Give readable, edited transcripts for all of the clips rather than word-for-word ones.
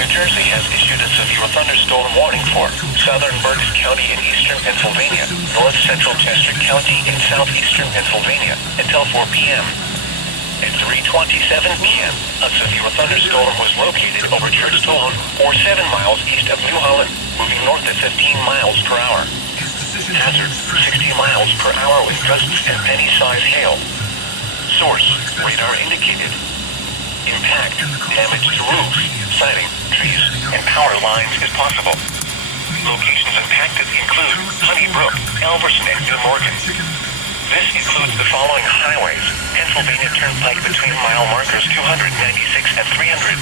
New Jersey has issued a severe thunderstorm warning for southern Berks County in eastern Pennsylvania, north central Chester County in southeastern Pennsylvania until 4 p.m. At 3:27 p.m., a severe thunderstorm was located over Churchtown, or 7 miles east of New Holland, moving north at 15 miles per hour. Hazard, 60 miles per hour with gusts and penny-size hail. Source, radar indicated. Impact, damage to roofs, siding, trees, and power lines is possible. Locations impacted include Honeybrook, Elverson, and New Morgan. This includes the following highways: Pennsylvania Turnpike between mile markers 296 and 300.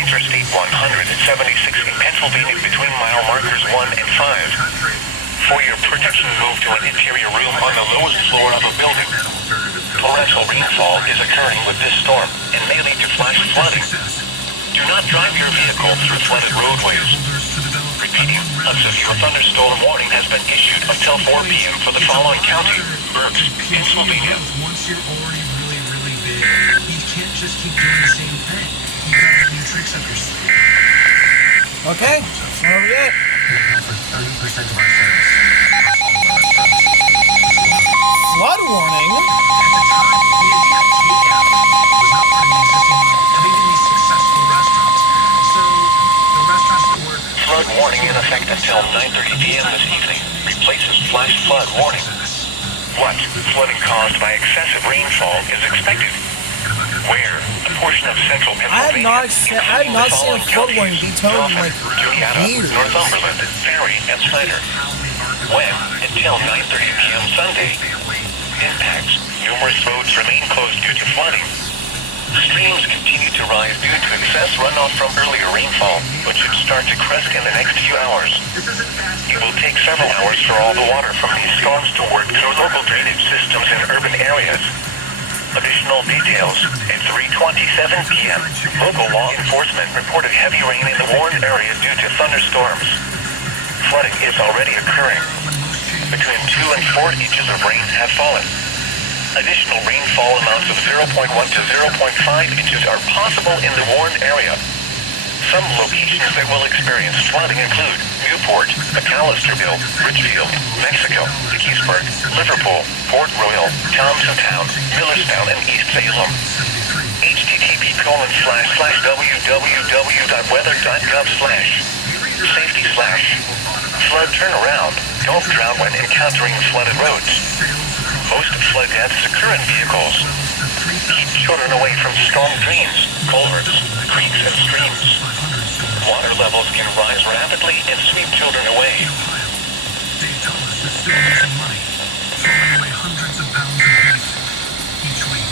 Interstate 176 in Pennsylvania between mile markers 1 and 5. For your protection, move to an interior room on the lowest floor of a building. Torrential rainfall is occurring with this storm and may lead to flash flooding. Do not drive your vehicle through flooded roadways. Repeating, a severe thunderstorm warning has been issued until 4 p.m. for the following county: Berks, Pennsylvania. Once you're already really, really big, you can't just keep doing the same thing. You gotta new tricks up your sleeve. Okay, where are we at? For 30% of our service. Flood warning? At the time, the idea of takeout was not part of the existing model of even these successful restaurants. So, the restaurants that were... Flood warning in effect until 9:30 p.m. this evening replaces flash flood warning. What? Flooding caused by excessive rainfall is expected. Where? A portion of central Pennsylvania. I have not seen a flood warning be told in like years. Northumberland, Ferry, and Snyder. When? Until 9:30 p.m. Sunday. Impacts. Numerous roads remain closed due to flooding. Streams continue to rise due to excess runoff from earlier rainfall, which should start to crest in the next few hours. It will take several hours for all the water from these storms to work through local drainage systems in urban areas. Additional details. At 3:27 p.m., local law enforcement reported heavy rain in the Warren area due to thunderstorms. Flooding is already occurring. Between 2 and 4 inches of rain have fallen. Additional rainfall amounts of 0.1 to 0.5 inches are possible in the Warren area. Some locations that will experience flooding include Newport, McAllisterville, Ridgefield, Mexico, Keysburg, Liverpool, Port Royal, Thompsontown, Millerstown, and East Salem. http://www.weather.gov/safety/flood turnaround. Don't drown when encountering flooded roads. Most flood deaths occur in vehicles. Keep children away from storm drains, culverts, creeks, and streams. Water levels can rise rapidly and sweep children away. They tell us that students and money throwing away hundreds of pounds of beef each week.